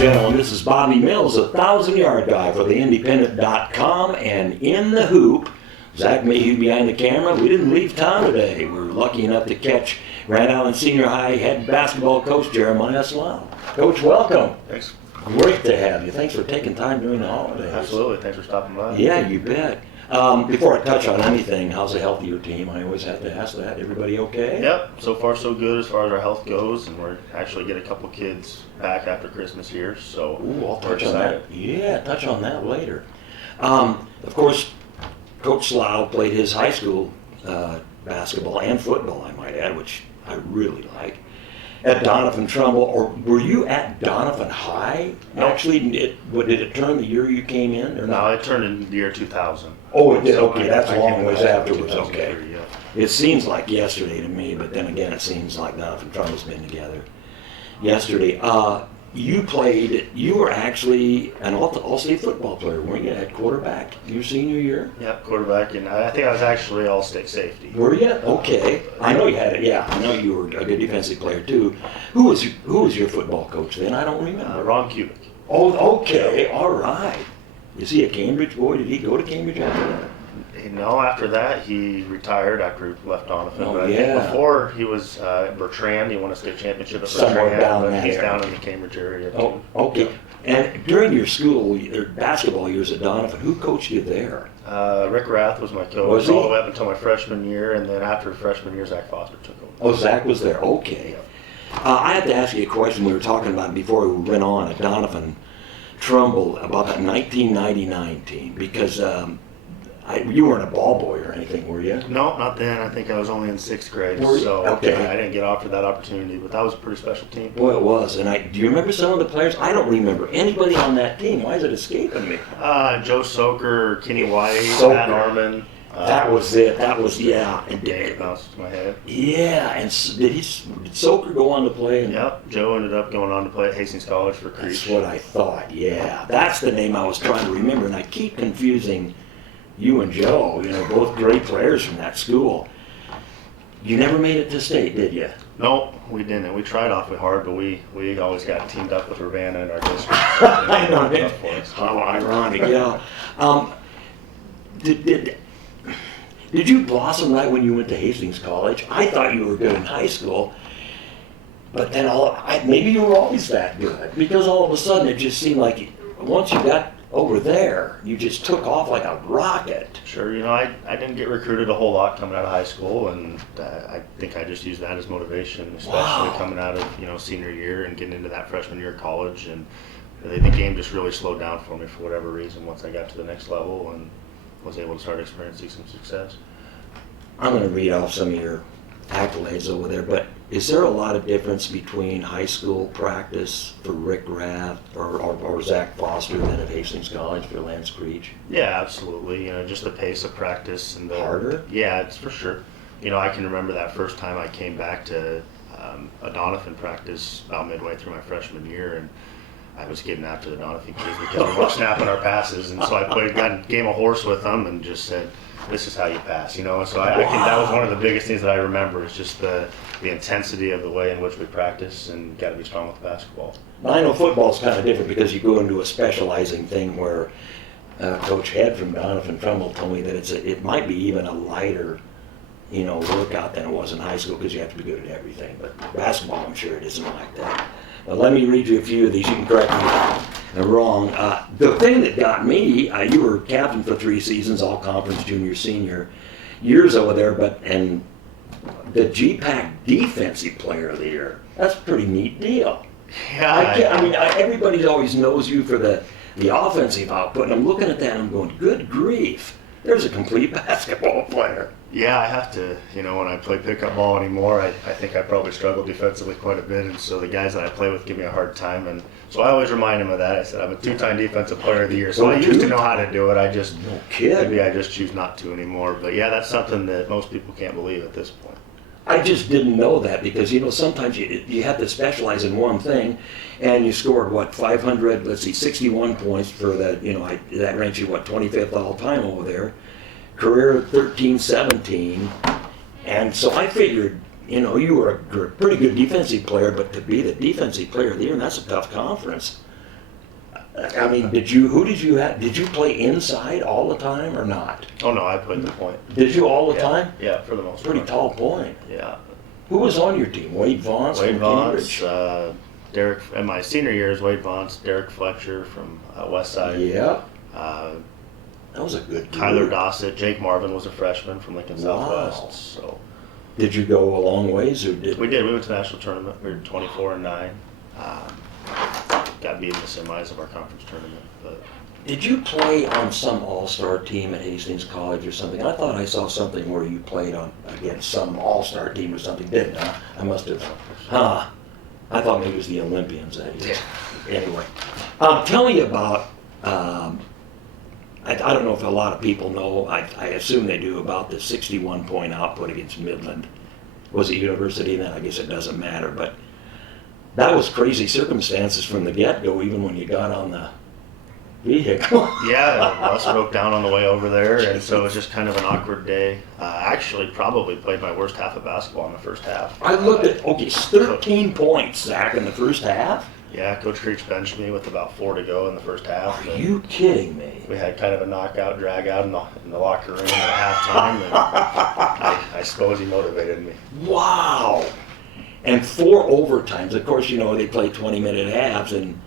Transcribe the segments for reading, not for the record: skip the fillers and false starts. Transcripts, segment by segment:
gentlemen, this is Bobby Mills, a 1,000-yard guy for the Independent.com, and in the hoop, Zach Mayhew behind the camera. We didn't leave town today. We were lucky enough to catch Grand Island Senior High head basketball coach Jeremiah Slough. Coach, welcome. Thanks. Great to have you. Thanks for taking time during the holidays. Absolutely. Thanks for stopping by. Yeah, you bet. Before I touch on anything, how's the health of your team? I always have to ask that. Everybody okay? Yep. So far, so good as far as our health goes, and we're actually get a couple kids back after Christmas here. So Ooh, I'll we're touch on that. Yeah, touch on that later. Of course, Coach Slough played his high school basketball and football, I might add, which I really like, at Donovan Trumbull. Or were you at Donovan High? No. Actually, did it turn the year you came in or No, not? it turned in the year 2000. Oh, it did. So Okay, that's a long came ways in afterwards. 2003, Okay. yeah. It seems like yesterday to me, but then again, it seems like Donovan Trumbull's been together yesterday. You were actually an all-state football player, weren't you, at quarterback your senior year? Yep, quarterback, and I think I was actually all-state safety. Were you? Okay. I know you had it. Yeah, I know you were a good defensive player too. Who was your football coach then? I don't remember. Ron Kubik. Oh, okay. All right. Is he a Cambridge boy? Did he go to Cambridge after that? No, after that, he retired after he left Donovan. Oh, but I yeah. think before, he was at Bertrand. He won a state championship at Somewhere Bertrand. down but that he's area. down in the Cambridge area, too. Oh, okay. And during your basketball years at Donovan, who coached you there? Rick Rath was my coach Was he? all the way up until my freshman year, and then after freshman year, Zach Foster took over. Oh, Zach was there. Okay. I have to ask you a question we were talking about before we went on at Donovan Trumbull about that 1999 team, because you weren't a ball boy or anything, were you? No, not then. I think I was only in sixth grade, Were you? so Okay. I didn't get offered that opportunity, but that was a pretty special team. Boy, it was. And do you remember some of the players? I don't remember anybody on that team. Why is it escaping me? Joe Soker, Kenny White, Soker. Matt Norman. That was it. That was, yeah. And It bounced to my head. yeah, and did Soker go on to play? Yep, Joe ended up going on to play at Hastings College for That's Creech. what I thought, yeah. That's the name I was trying to remember, and I keep confusing you and Joe, both great players from that school. You never made it to state, did you? No, we didn't. We tried awfully hard, but we always got teamed up with Urbana in our district. I know It it. was tough for us. How ironic, yeah. Did you blossom right when you went to Hastings College? I thought you were good in high school, but then maybe you were always that good, because all of a sudden it just seemed like once you got over there, you just took off like a rocket. Sure, I didn't get recruited a whole lot coming out of high school, and I think I just used that as motivation, especially Wow. coming out of senior year and getting into that freshman year of college. And the game just really slowed down for me for whatever reason once I got to the next level and was able to start experiencing some success. I'm going to read off some of your accolades over there, but is there a lot of difference between high school practice for Rick Rath or Zach Foster than at Hastings College for Lance Creech? Yeah, absolutely. Just the pace of practice and the Harder? Yeah, it's for sure. I can remember that first time I came back to a Donovan practice about midway through my freshman year, and I was getting after the Donovan kids because we weren't snapping our passes, and so I got a game of horse with them and just said, "This is how you pass," And so I think that was one of the biggest things that I remember is just the intensity of the way in which we practice, and got to be strong with basketball. Now, I know football's kind of different because you go into a specializing thing where Coach Head from Donovan Trumbull told me that it might be even a lighter workout than it was in high school because you have to be good at everything. But basketball, I'm sure it isn't like that. Now, let me read you a few of these. You can correct me if I'm wrong. The thing that got me, you were captain for 3 seasons, all conference, junior, senior years over there, and the GPAC Defensive Player of the Year. That's a pretty neat deal. Yeah, Everybody always knows you for the offensive output, and I'm looking at that and I'm going, good grief, there's a complete basketball player. Yeah, I have to, when I play pickup ball anymore, I think I probably struggle defensively quite a bit, and so the guys that I play with give me a hard time, and so I always remind them of that. I said I'm a 2-time defensive player of the year, so I used to know how to do it. I just, maybe I just choose not to anymore, but yeah, that's something that most people can't believe at this point. I just didn't know that because, sometimes you have to specialize in one thing, and you scored, 61 points for that, that ranks you, 25th all time over there. Career 13-17, and so I figured, you were a pretty good defensive player, but to be the defensive player of the year, and that's a tough conference. I mean, who did you have? Did you play inside all the time or not? Oh no, I played the point. Did you all the Yeah, time? yeah, for the most Pretty part. tall point. Yeah. Who was on your team? Wade Vaughn Wade from Vaughn's, Cambridge? Derek, in my senior years, Wade Vaughn's, Derek Fletcher from West Side. Yeah, Uh, that was a good Tyler group. Dossett, Jake Marvin was a freshman from Lincoln Wow. Southwest. So Did you go a long ways or did? we did. We went to the national tournament. We were 24-9. Got beat in the semis of our conference tournament. But Did you play on some all-star team at Hastings College or something? I thought I saw something where you played on against some all-star team or something, didn't I? I must have. Huh. I thought maybe it was the Olympians that year. Anyway, tell me about. I don't know if a lot of people know. I assume they do about the 61-point output against Midland. Was it University then? I guess it doesn't matter, but that was crazy circumstances from the get-go, even when you got on the vehicle. yeah, the bus broke down on the way over there, and so it was just kind of an awkward day. Actually, probably played my worst half of basketball in the first half. I looked at, okay, 13 points, Zach, in the first half. Yeah, Coach Creech benched me with about 4 to go in the first half. Are you kidding me? We had kind of a knockout, drag out in the locker room at halftime, and I suppose he motivated me. Wow. And 4 overtimes. Of course, you know, they play 20-minute halves in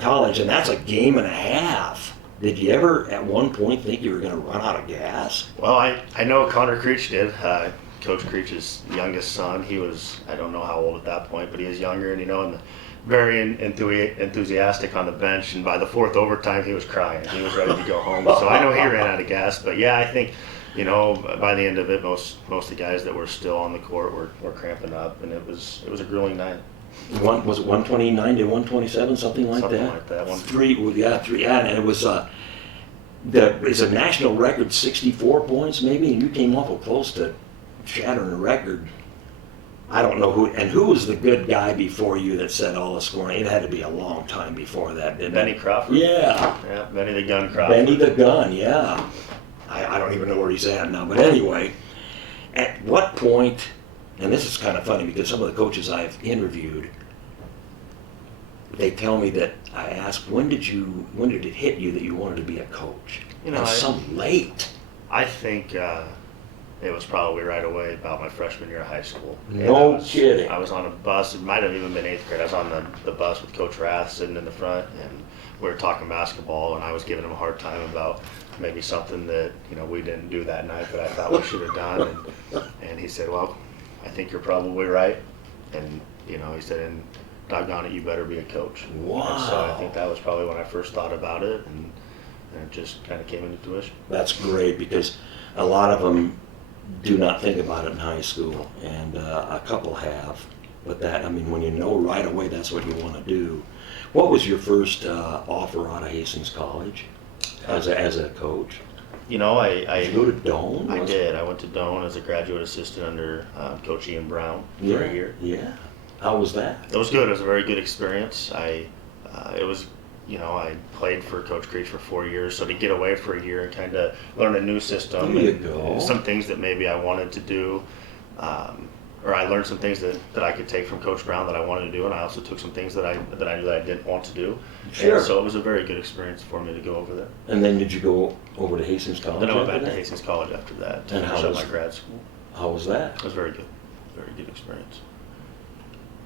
college, and that's a game and a half. Did you ever, at one point, think you were going to run out of gas? Well, I know Connor Creech did. Coach Creech's youngest son. He was, I don't know how old at that point, but he was younger, and and very enthusiastic on the bench. And by the 4th overtime, he was crying. He was ready to go home. So I know he ran out of gas. But yeah, I think, by the end of it, most of the guys that were still on the court were cramping up, and it was a grueling night. Was it 129 to 127, something like Something that? like that. Three, and it was it's a national record, 64 points maybe, and you came awful close to shattering the record. I don't know who was the good guy before you that set all the scoring. It had to be a long time before that, didn't Benny it? Crawford. Yeah. Yeah, Benny the Gun Crawford. Benny the Gun, yeah. I don't even know where he's at now, but anyway, at what point, and this is kind of funny because some of the coaches I've interviewed, they tell me that I asked, when did it hit you that you wanted to be a coach? So late. I think it was probably right away about my freshman year of high school. No kidding. I was on a bus. It might have even been 8th grade. I was on the bus with Coach Rath sitting in the front, and we were talking basketball, and I was giving him a hard time about maybe something that we didn't do that night that I thought we should have done. And he said, "Well, I think you're probably right." And he said, "And doggone it, you better be a coach." Wow. And so I think that was probably when I first thought about it, and it just kind of came into tuition. That's great because a lot of them do not think about it in high school, and a couple have. But when you know right away that's what you want to do. What was your first offer out of Hastings College as a coach? Did Did you go to Doane? I did. I went to Doane as a graduate assistant under Coach Ian Brown for a year. Yeah. How was that? It was good. It was a very good experience. I played for Coach Creech for 4 years, so to get away for a year and kind of learn a new system, There you and go. some things that maybe I wanted to do, or I learned some things that I could take from Coach Brown that I wanted to do, and I also took some things that I knew that I didn't want to do. Sure. And so it was a very good experience for me to go over there. And then did you go over to Hastings College? Then I went after back to that? Hastings College after that to And how finish up was- my grad school. How was that? It was very good. Very good experience.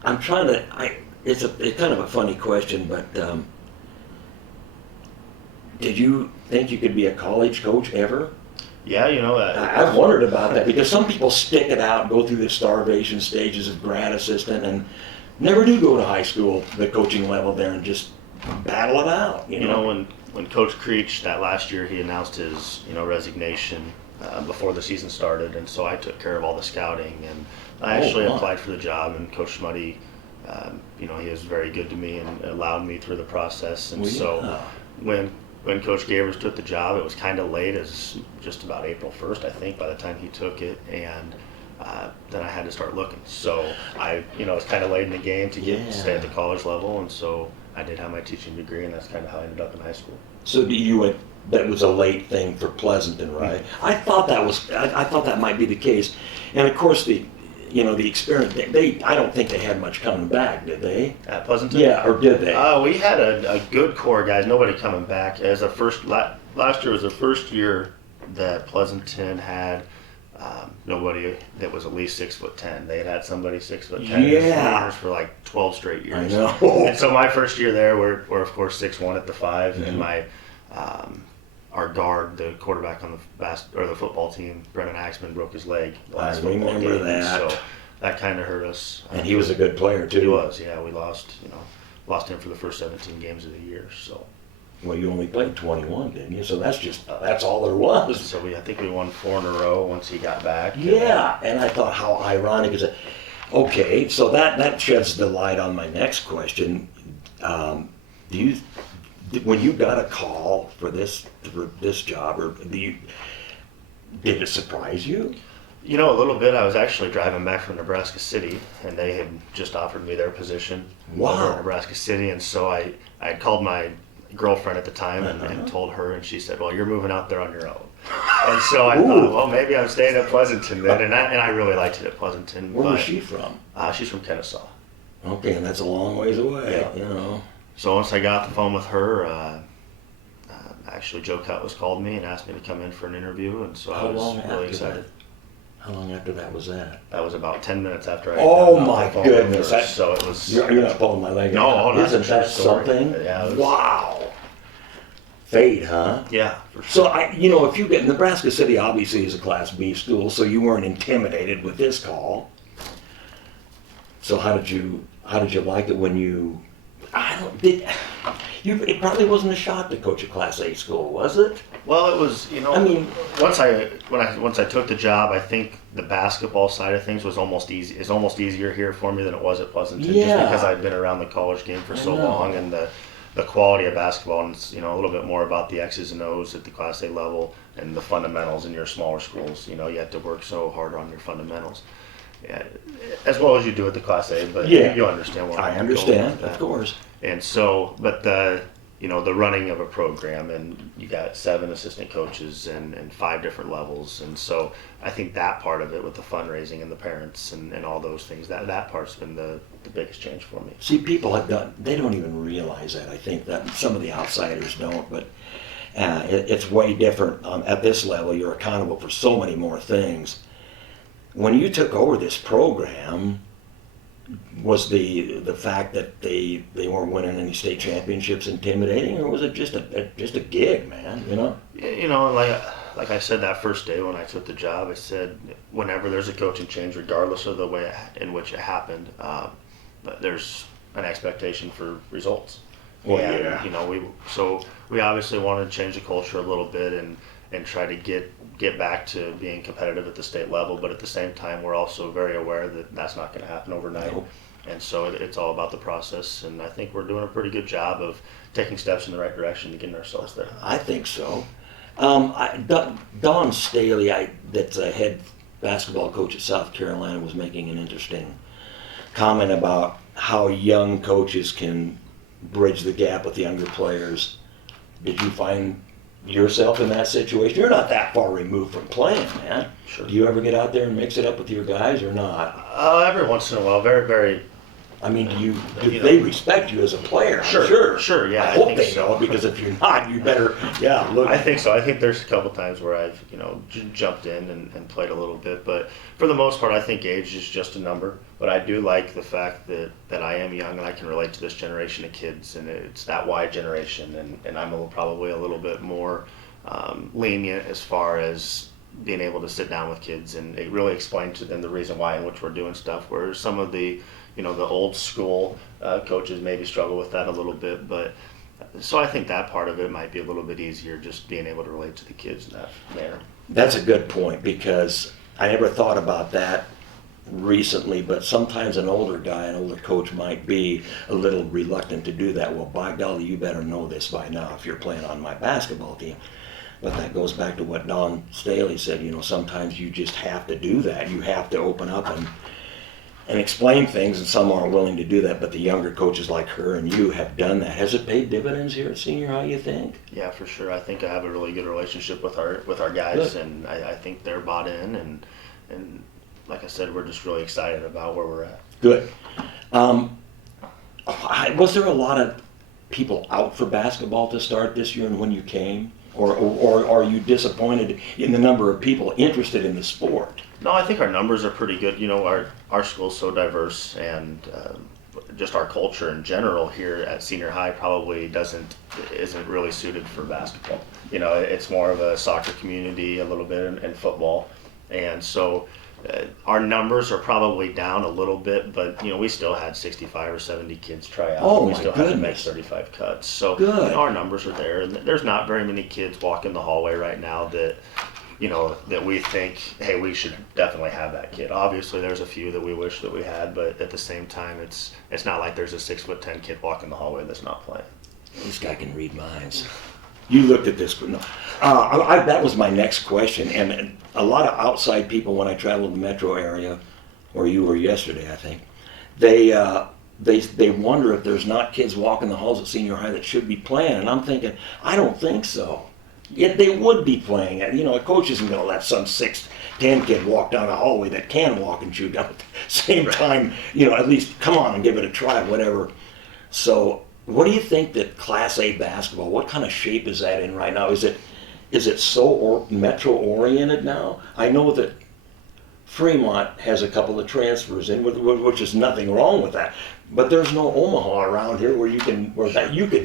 I'm trying to. It's kind of a funny question, but did you think you could be a college coach ever? Yeah, I've wondered about that because some people stick it out, go through the starvation stages of grad assistant, and never do go to high school, the coaching level there, and just battle it out. When Coach Creech that last year, he announced his resignation before the season started, and so I took care of all the scouting, and I actually applied for the job, and Coach Schmuddy, he was very good to me and allowed me through the process, and so when Coach Gavers took the job, it was kind of late, as just about April 1st, I think, by the time he took it, and then I had to start looking. So I, it was kind of late in the game to stay at the college level, and so I did have my teaching degree, and that's kind of how I ended up in high school. So that was a late thing for Pleasanton, right? I thought that might be the case, and of course the experience, I don't think they had much coming back, did they? At Pleasanton? Yeah, or did they? We had a good core of guys. Nobody coming back. As a last year was the first year that Pleasanton had nobody that was at least 6'10". They had somebody 6'10". Yeah. For like 12 straight years. I know. And so my first year there, we're of course 6'1" at the 5, Mm-hmm. and my our guard, the quarterback on the football team, Brennan Axman, broke his leg the last football remember game. that. So that kind of hurt us. And he was a good player too. He was, yeah. We lost him for the first 17 games of the year. So. Well, you only played 21, didn't you? So that's all there was. So I think we won 4 in a row once he got back. Yeah, and I thought how ironic is it. Okay, so that sheds the light on my next question. When you got a call for this job, or did it surprise you? A little bit. I was actually driving back from Nebraska City, and they had just offered me their position over in Nebraska City, and so I had called my girlfriend at the time and told her, and she said, "Well, you're moving out there on your own." And so I thought, well, maybe I'm staying at Pleasanton then, and I really liked it at Pleasanton. Where was she from? She's from Kennesaw. Okay, and that's a long ways away. Yeah. So once I got off the phone with her, actually Joe Cutlass called me and asked me to come in for an interview, and so I was really excited. How long after that was that? That was about 10 minutes after I. Oh my goodness! So it was. You're not pulling my leg. No, isn't that something? Yeah. Wow. Fate, huh? Yeah, for sure. So if you get Nebraska City, obviously is a Class B school, so you weren't intimidated with this call. So how did you like it when you? It probably wasn't a shock to coach a Class A school, was it? Well, it was. Once I took the job, I think the basketball side of things was almost easier here for me than it was at Pleasanton, Yeah. just because I'd been around the college game for so long, and the quality of basketball, and it's, a little bit more about the X's and O's at the Class A level and the fundamentals in your smaller schools. You have to work so hard on your fundamentals, as well as you do at the Class A. But you understand what I I'm going understand, with that. of course. And so, but the running of a program, and you got 7 assistant coaches and 5 different levels, and so I think that part of it with the fundraising and the parents and all those things, that part's been the biggest change for me. See, people they don't even realize that. I think that some of the outsiders don't, but it's way different. At this level, you're accountable for so many more things. When you took over this program, was the fact that they weren't winning any state championships intimidating, or was it just a gig, man? Like I said that first day when I took the job, I said whenever there's a coaching change, regardless of the way in which it happened, there's an expectation for results. Well, we obviously wanted to change the culture a little bit and try to get back to being competitive at the state level, but at the same time we're also very aware that that's not going to happen overnight. Nope. And so it's all about the process, and I think we're doing a pretty good job of taking steps in the right direction to getting ourselves there. I think so. Don Staley, that's a head basketball coach at South Carolina, was making an interesting comment about how young coaches can bridge the gap with younger players. Did you find yourself in that situation? You're not that far removed from playing, man. Sure. Do you ever get out there and mix it up with your guys or not? Every once in a while, very, very. I mean, do they respect you as a player? Sure, yeah. I hope they don't, because if you're not, you better, look. I think so. I think there's a couple times where I've, jumped in and played a little bit, but for the most part, I think age is just a number. But I do like the fact that I am young and I can relate to this generation of kids, and it's that Y generation, and I'm probably a little bit more lenient as far as being able to sit down with kids and really explain to them the reason why in which we're doing stuff, where some of the the old school coaches maybe struggle with that a little bit, but so I think that part of it might be a little bit easier, just being able to relate to the kids in that manner. That's a good point, because I never thought about that recently, but sometimes an older coach might be a little reluctant to do that. Well, by golly, you better know this by now if you're playing on my basketball team. But that goes back to what Don Staley said, sometimes you just have to do that. You have to open up and explain things, and some aren't willing to do that, but the younger coaches like her and you have done that. Has it paid dividends here at senior high, you think? Yeah, for sure. I think I have a really good relationship with our guys, Good. and I think they're bought in, and like I said, we're just really excited about where we're at. Good. Um, was there a lot of people out for basketball to start this year and when you came? Or are you disappointed in the number of people interested in the sport? No, I think our numbers are pretty good. You know, our school's so diverse, and just our culture in general here at senior high probably isn't really suited for basketball. You know, it's more of a soccer community, a little bit, and football, and so our numbers are probably down a little bit. But you know, we still had 65 or 70 kids try out. Oh, we my still had to make goodness. 35 cuts. So Good. you know, our numbers are there, and there's not very many kids walking the hallway right now that, you know, that we think, hey, we should definitely have that kid. Obviously, there's a few that we wish that we had, but at the same time, it's not like there's a 6'10" kid walking the hallway that's not playing. This guy can read minds. You looked at this, but no. That was my next question. And a lot of outside people, when I traveled the metro area, where you were yesterday, I think, they wonder if there's not kids walking the halls at senior high that should be playing. And I'm thinking, I don't think so. Yet they would be playing it. You know, a coach isn't going to let some 6'10" kid walk down the hallway that can walk and shoot down at the same time. You know, at least come on and give it a try, whatever. So, what do you think that Class A basketball? What kind of shape is that in right now? Is it so metro oriented now? I know that Fremont has a couple of transfers in, which is nothing wrong with that. But there's no Omaha around here where you could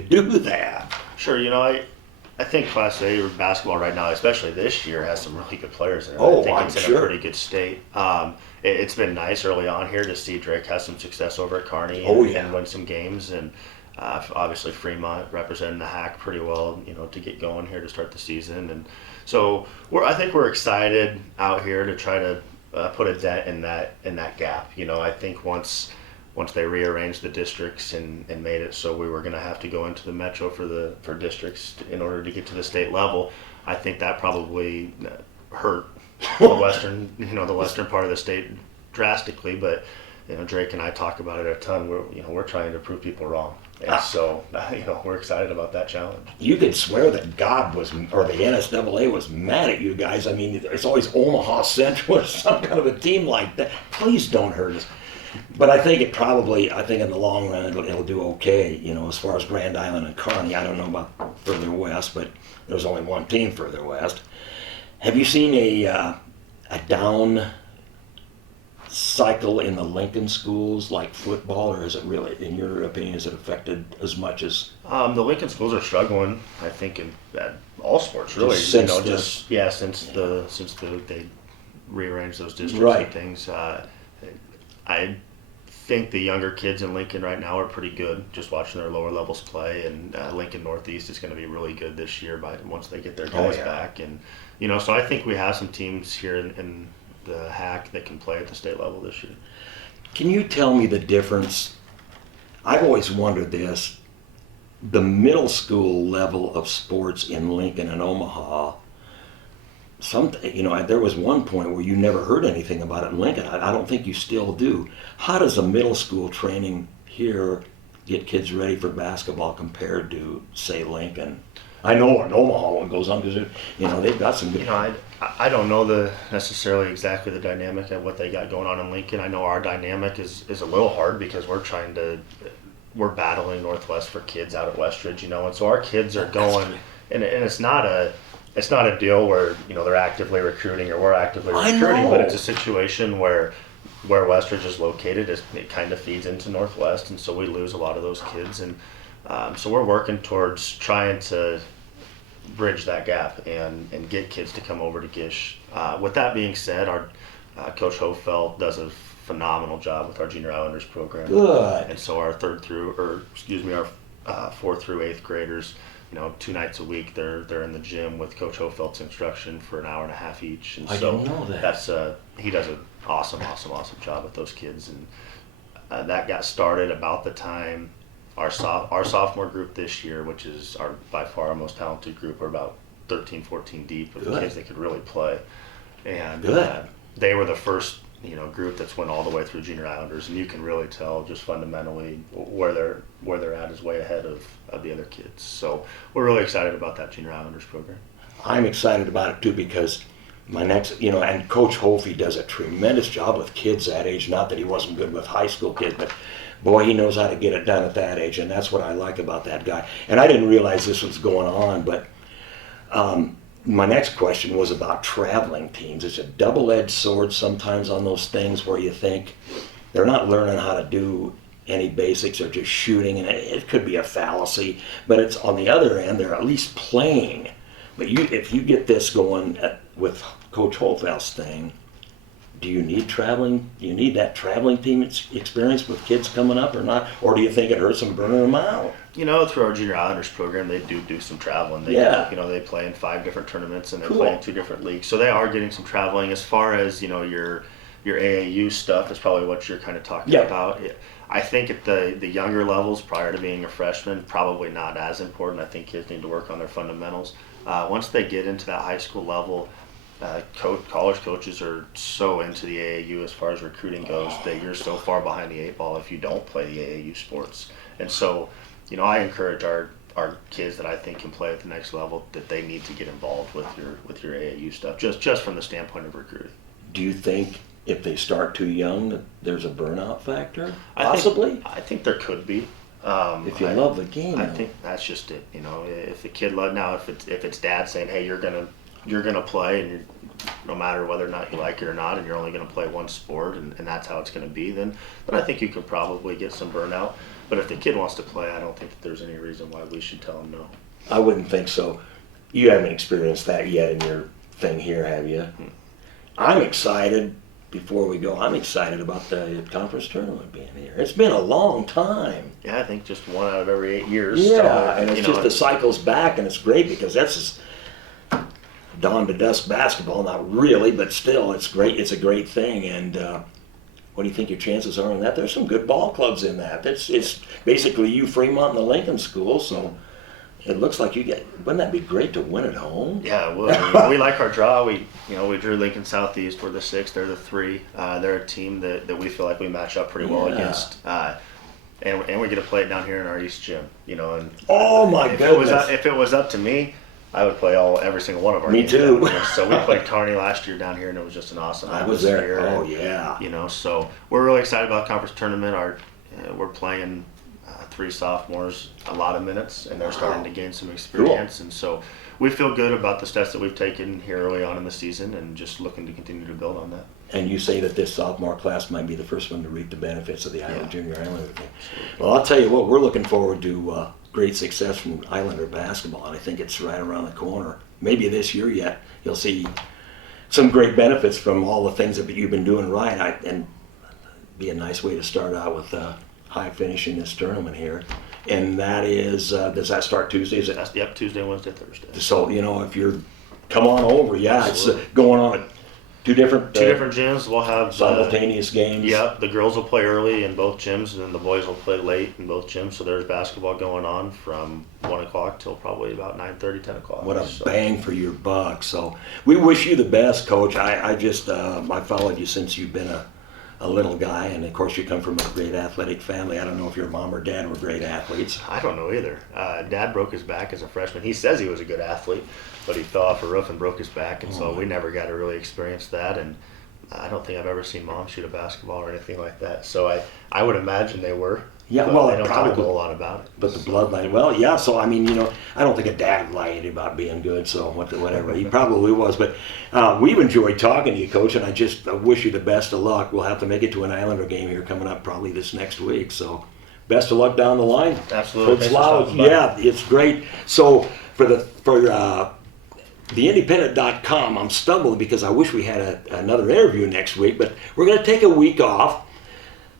do that. Sure, you know, I think Class A basketball right now, especially this year, has some really good players in it. Oh, I think I'm it's in sure. a pretty good state. It's been nice early on here to see Drake have some success over at Kearney and win some games, and obviously Fremont representing the HAC pretty well, you know, to get going here to start the season. And so I think we're excited out here to try to put a dent in that gap. You know, I think once they rearranged the districts and made it so we were going to have to go into the metro for districts in order to get to the state level, I think that probably hurt the western part of the state drastically. But you know, Drake and I talk about it a ton. We're trying to prove people wrong, and so you know, we're excited about that challenge. You could swear that God or the NSAA was mad at you guys. I mean, it's always Omaha Central or some kind of a team like that. Please don't hurt us. But I think in the long run it'll do okay, you know, as far as Grand Island and Kearney. I don't know about further west, but there's only one team further west. Have you seen a down cycle in the Lincoln schools like football, or is it really, in your opinion, is it affected as much as? The Lincoln schools are struggling, I think, in all sports really. Since they rearranged those districts Right. and things. I think the younger kids in Lincoln right now are pretty good, just watching their lower levels play, and Lincoln Northeast is going to be really good this year once they get their guys back. And you know, so I think we have some teams here in the HAC that can play at the state level this year. Can you tell me the difference? I've always wondered this. The middle school level of sports in Lincoln and Omaha, there was one point where you never heard anything about it in Lincoln. I don't think you still do. How does a middle school training here get kids ready for basketball compared to, say, Lincoln? I know in Omaha what goes on because they've got some good. You know, I don't know necessarily exactly the dynamic of what they got going on in Lincoln. I know our dynamic is a little hard because we're battling Northwest for kids out at Westridge, you know, and so our kids are going, and it's not a deal where, you know, they're actively recruiting or we're actively recruiting, but it's a situation where Westridge is located, it kind of feeds into Northwest, and so we lose a lot of those kids, and so we're working towards trying to bridge that gap and get kids to come over to Gish. With that being said, our Coach Hofeld does a phenomenal job with our Junior Islanders program. Good. And so our 4th through 8th graders, you know, 2 nights a week they're in the gym with Coach Hofeld's instruction for an hour and a half each. And I didn't know that. He does an awesome job with those kids, and that got started about the time our sophomore group this year, which is by far our most talented group. We're about 13, 14 deep with kids that could really play, and they were the first, you know, group that's went all the way through Junior Islanders, and you can really tell just fundamentally where they're at is way ahead of the other kids. So we're really excited about that Junior Islanders program. I'm excited about it too because my next, and Coach Holfey does a tremendous job with kids that age. Not that he wasn't good with high school kids, but boy, he knows how to get it done at that age, and that's what I like about that guy. And I didn't realize this was going on, but my next question was about traveling teams. It's a double-edged sword sometimes on those things where you think they're not learning how to do any basics, they're just shooting, and it could be a fallacy, but it's on the other end, they're at least playing. But if you get this going with Coach Holtfeld's thing, do you need traveling? Do you need that traveling team experience with kids coming up or not? Or do you think it hurts them burning them out? Through our Junior Islanders program, they do some traveling. They play in 5 different tournaments and they play in 2 different leagues. So they are getting some traveling. As far as, your AAU stuff is probably what you're kind of talking about. I think at the younger levels, prior to being a freshman, probably not as important. I think kids need to work on their fundamentals. Once they get into that high school level, college coaches are so into the AAU as far as recruiting goes that you're so far behind the 8 ball if you don't play the AAU sports. And so, I encourage our kids that I think can play at the next level that they need to get involved with your AAU stuff, just from the standpoint of recruiting. Do you think if they start too young that there's a burnout factor? Possibly? I think there could be. If you love the game. I think that's just it. If the kid if it's dad saying, hey, you're gonna play, and no matter whether or not you like it or not, and you're only gonna play one sport, and that's how it's gonna be, then I think you could probably get some burnout. But if the kid wants to play, I don't think that there's any reason why we should tell him no. I wouldn't think so. You haven't experienced that yet in your thing here, have you? I'm excited. Before we go, I'm excited about the conference tournament being here. It's been a long time. Yeah, I think just 1 out of every 8 years. Yeah, so, and it's just the cycle's back, and it's great because that's dawn to dusk basketball. Not really, but still, it's great. It's a great thing. And what do you think your chances are on that? There's some good ball clubs in that. It's basically you, Fremont, and the Lincoln School. So it looks like you get. Wouldn't that be great to win at home? Yeah, well, we like our draw. We drew Lincoln Southeast. We're the 6. They're the 3. They're a team that we feel like we match up pretty well against. And we get to play it down here in our East Gym. And oh my goodness! If it was up to me, I would play every single one of our games. Me too. So we played Kearney last year down here, and it was just an awesome I was there. atmosphere. Oh yeah. So we're really excited about the conference tournament. We're playing 3 sophomores a lot of minutes, and they're starting to gain some experience. Cool. And so we feel good about the steps that we've taken here early on in the season, and just looking to continue to build on that. And you say that this sophomore class might be the first one to reap the benefits of the Junior Islander thing. Well, I'll tell you what, we're looking forward to great success from Islander basketball, and I think it's right around the corner. Maybe this year yet, you'll see some great benefits from all the things that you've been doing right. And be a nice way to start out with high finish in this tournament here. And that is, does that start Tuesday? Is it? Yep, Tuesday, Wednesday, Thursday. So, if you're, come on over. Yeah, absolutely. It's going on at two different gyms. We'll have simultaneous games. Yeah, the girls will play early in both gyms, and then the boys will play late in both gyms. So there's basketball going on from 1 o'clock till probably about 9:30, 10 o'clock. What a bang for your buck. So we wish you the best, Coach. I followed you since you've been a little guy, and of course you come from a great athletic family. I don't know if your mom or dad were great athletes. I don't know either. Dad broke his back as a freshman. He says he was a good athlete, but he fell off a roof and broke his back, and so we never got to really experience that. And I don't think I've ever seen Mom shoot a basketball or anything like that. So I would imagine they were. Yeah, but well, they don't probably talk a whole lot about it. But the bloodline, well, yeah. So I mean, I don't think a dad would lie to you about being good. So whatever, he probably was. But we've enjoyed talking to you, Coach, and I just wish you the best of luck. We'll have to make it to an Islander game here coming up probably this next week. So best of luck down the line. Absolutely. Slough, yeah, it's great. So for theindependent.com, I'm stumbling because I wish we had another interview next week, but we're going to take a week off.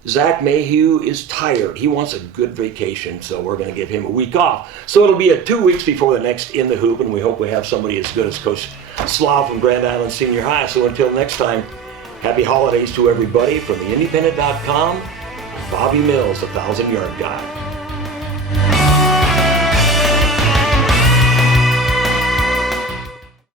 Zach Mayhew is tired. He wants a good vacation, so we're going to give him a week off. So it'll be 2 weeks before the next In the Hoop, and we hope we have somebody as good as Coach Slough from Grand Island Senior High. So until next time, happy holidays to everybody from theindependent.com. Bobby Mills, the 1,000-yard guy.